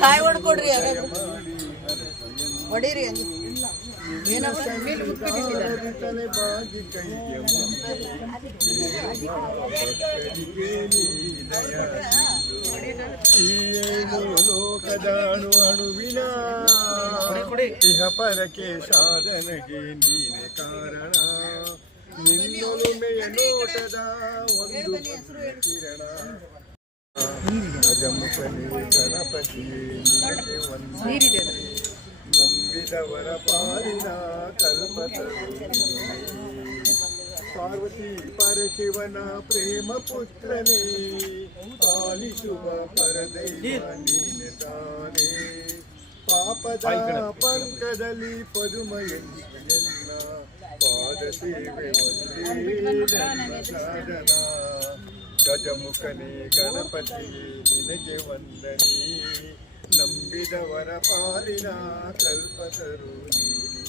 ಕಾಯಿ ಹೊಡ್ಕೊಡ್ರಿ ಹೊಡೀರಿ ಅಂದು ಲೋಕದಾಣು ಅಣುವಿನ ಇಹ ಪರಕ್ಕೆ ಸಾಧನೆಗೆ ನೀನೆ ಕಾರಣ. ನಿನ್ನೊಲುಮೆಯ ನೋಟದ ಒಂದು ಕಿರಣ. ಗಜಮುಖನೇ ಗಣಪತಿ ನಿನಗೆ ವಂದನೆ. ನಂಬಿದವರ ಪಾಲಿನ ಕಲ್ಪತರು. ಪಾರ್ವತಿ ಪರಶಿವನ ಪ್ರೇಮ ಪುತ್ರನೇ, ಪಾಲಿಸುವ ಪರದೈವ ನೀನೆ ತಾನೇ. ಪಾಪದ ಪಂಕದಲ್ಲಿ ಪದುಮ ಎನ್ನ ಪಾದ ಸೇವೆ ಒಂದೇ ಸಾಧನ. ಗಜಮುಖನೇ ಗಣಪತಿ ನಿನಗೆ ವಂದನೆ. ನಂಬಿದವರ ಪಾಲಿನ ಕಲ್ಪತರು ನೀನೆ.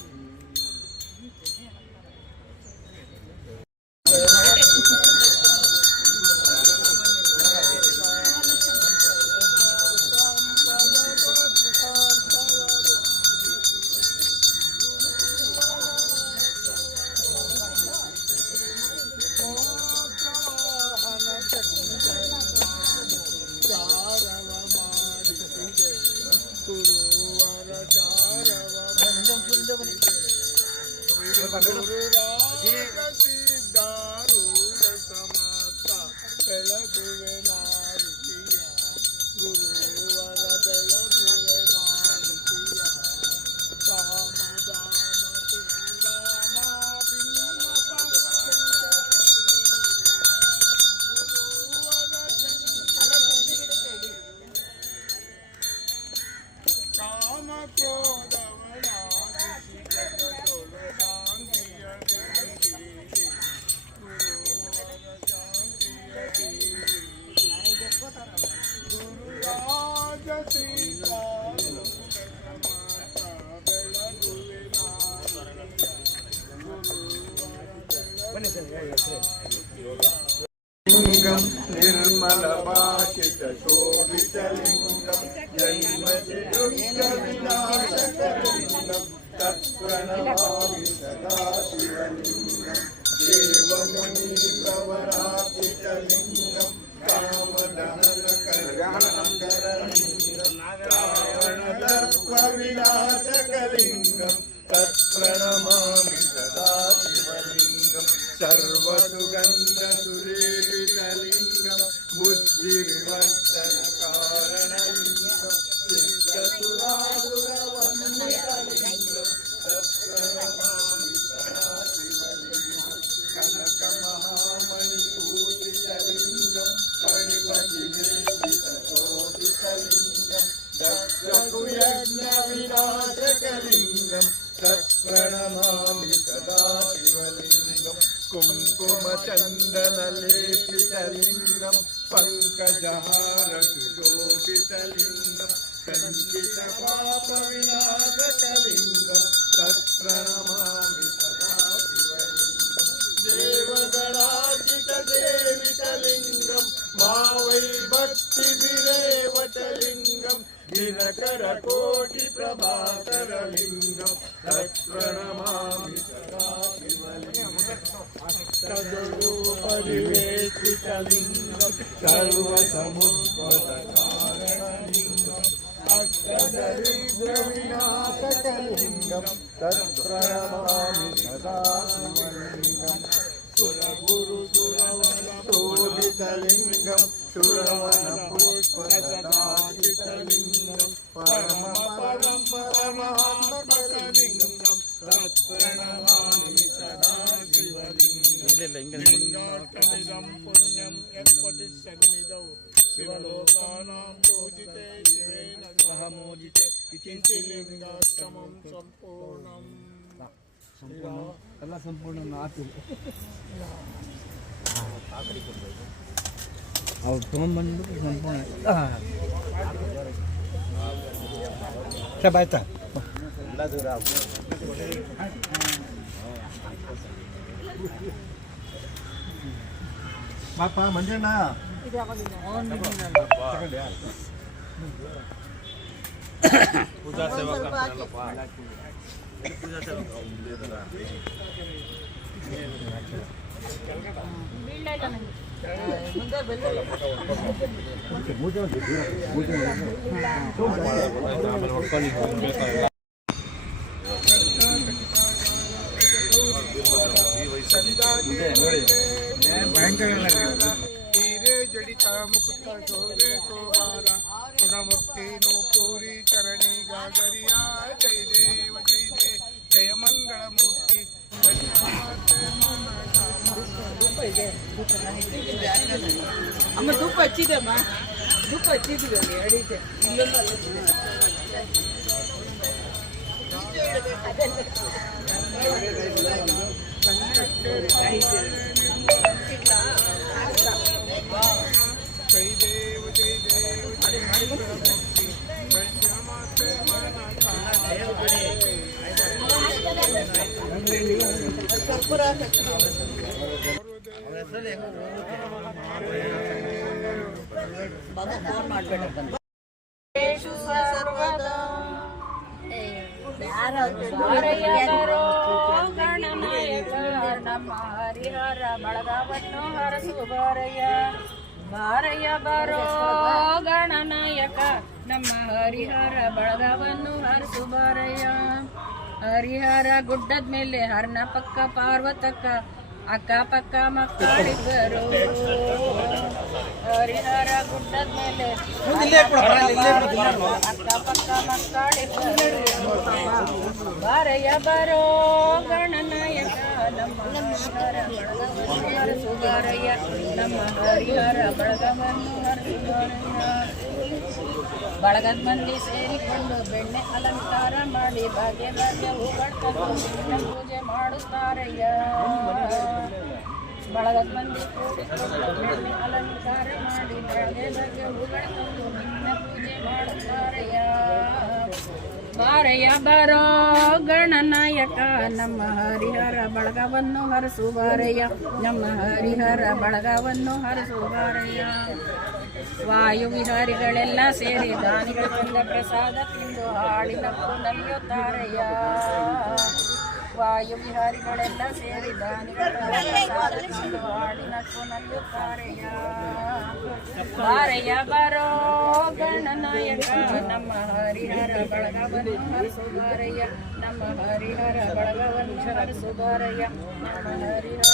लिंगम निर्मल भाषित शोभित लिंगम जन्मविनाशकलिंगम तत्प्रणमामि सदा शिवलिंगम देवमुनि प्रवराजित लिंगम कामदहनकरलिंगम कारणदर्प विनाशकलिंगम तत्प्रणमामि सदा शिवलिंगम सर्वसुगन्धसुरेलितलिङ्गं बुद्धिविवर्धनकारणलिङ्गं सिद्धसुरासुरवन्दितलिङ्गं तत्प्रणमामि सदा शिवलिङ्गं कनकमहामणिपूजितलिङ्गं फणिपतिवेदितशोभितलिङ्गं दक्षकुयज्ञविनाशकलिङ्गं तत्प्रणमामि सदा शिवलिङ्गं कुङ्कुमचन्दनलेपितलिङ्गं पङ्कजहार सुशोभितलिङ्गं सञ्चितपापविनाशकलिङ्गं तत्प्रणमामि सदा शिवलिङ्गं देवगणार्जितसेवितलिङ्गं मा वै भक्तिभिरेवतलिङ्गं दिनकरकोटिप्रभाकरलिङ्गं तत्प्रणमामि सदा शिवलिङ्गं परिवेशितलिङ्गं सर्वसमुद्भवकारणलिङ्गं अष्टदरिद्रविनाशकलिङ्गं तत्प्रणमामि सदा शिवलिङ्गं सुरगुरुसुरवनशोभितलिङ्गं सुरवनपुष्पसदाचितलिङ्गं परमपरम्परा ಲಿಂಗಾಷ್ಟಮಿದಂ ಪುಣ್ಯಂ ಯತ್ಪತಿಸನ್ನಿಧೌ ಶಿವಲೋಕಾನಾಂ ಪೂಜಿತೆ ಶಿವೇನ ಸಹ ಮೋದಿತೆ ಇತಿ ಲಿಂಗಾಷ್ಟಮಂ ಸಂಪೂರ್ಣಂ. ಎಲ್ಲ ಸಂಪೂರ್ಣ ಅವ್ರು ತೊಗೊಂಡ್ಬಂದ್ಬಿಟ್ಟು ಸಂಪೂರ್ಣ ಸರ್ ಆಯ್ತಾ ಎಲ್ಲ ದೂರ ಪಾಪ ಮಂಜಣ್ಣ ಪೂಜಾ ಸೇವಕ हीरे जड़िता मुकुट शोभे कुमार गुणमुक्ति नूपुरी चरणी गागरिया जय देव जय मंगल मूर्ति. ಅಮ್ಮ ಧೂಪ ಹಚ್ಚಿದಮ್ಮ ಧೂಪ ಹಚ್ಚಿದ್ವಿ ಅಲ್ಲಿ ಅಡಿಕೆ ಇಲ್ಲೊಂದು ಅಲ್ಲಿದೆ जय देव जय मूर्ति ಗಣನಾಯಕ ನಮ್ಮ ಹರಿಹರ ಬಳಗವನ್ನು ಹರಸು ಬಾರಯ್ಯ ಬಾರಯ್ಯ ಬರೋ ಗಣನಾಯಕ ನಮ್ಮ ಹರಿಹರ ಬಳಗವನ್ನು ಹರಸು ಬಾರಯ್ಯ. ಹರಿಹರ ಗುಡ್ಡದ ಮೇಲೆ ಹರ್ನ ಪಕ್ಕ ಪಾರ್ವತಕ್ಕ ಅಕ್ಕ ಪಕ್ಕ ಮಕ್ಕಳಿಬ್ಬರು ಹರಿಹರ ಗುಡ್ಡದ ಮೇಲೆ ಅಕ್ಕ ಪಕ್ಕ ಮಕ್ಕಳಿಬ್ಬರು ಬಾರಯ್ಯ ಬರೋ ಗಣನಾಯಕ ನಮ್ಮ ಹರಿಹರ ಬಳಗವನ್ನು ಹರಸು ಬಾರಯ್ಯ ನಮ್ಮ ಹರಿಹರ ಬಳಗವನ್ನು ಹರಸು ಬಾರಯ್ಯ. ಬಳಗದ ಮಂದಿ ಸೇರಿಕೊಂಡು ಬೆಣ್ಣೆ ಅಲಂಕಾರ ಮಾಡಿ ಭಾಗ್ಯ ಭಾಗ್ಯ ಹೂಗಡ್ಕೊಂಡು ಪೂಜೆ ಮಾಡುತ್ತಾರಯ್ಯ. ಬಳಗದ ಮಂದಿ ಕೂಡಿಕೊಂಡು ಬೆಣ್ಣೆ ಅಲಂಕಾರ ಮಾಡಿ ಭಾಗ್ಯ ಭಾಗ್ಯ ಹೂಗಡ್ಕೊಂಡು ನಿನ್ನ ಪೂಜೆ ಮಾಡುತ್ತಾರಯ್ಯ. ಬಾರಯ್ಯ ಬರೋ ಗಣನಾಯಕ ನಮ್ಮ ಹರಿಹರ ಬಳಗವನ್ನು ಹರಸು ಬಾರಯ್ಯ ನಮ್ಮ ಹರಿಹರ ಬಳಗವನ್ನು ಹರಸು ಬಾರಯ್ಯ. ವಾಯು ವಿಹಾರಿಗಳೆಲ್ಲ ಸೇರಿ ದಾನಿಗಳ ತಂದ ಪ್ರಸಾದ ತಿಂದು ಹಾಡಿನಕ್ಕು ನಲಿಯುತ್ತಾರಯ್ಯ. ವಾಯು ವಿಹಾರಿಗಳೆಲ್ಲ ಸೇರಿ ದಾನಿಗಳ ಪ್ರಸಾದ ತಿಂದು ಹಾಡಿನಕ್ಕು ನಲಿಯುತ್ತಾರಯ್ಯ. ಬಾರಯ್ಯ ಬರೋ ಗಣನಾಯಕ ನಮ್ಮ ಹರಿಹರ ಬಳಗವನ್ನು ಹರಸು ಬಾರಯ್ಯ ನಮ್ಮ ಹರಿಹರ ಬಳಗವನ್ನು ಹರಸು ಬಾರಯ್ಯ ನಮ್ಮ ಹರಿಹರ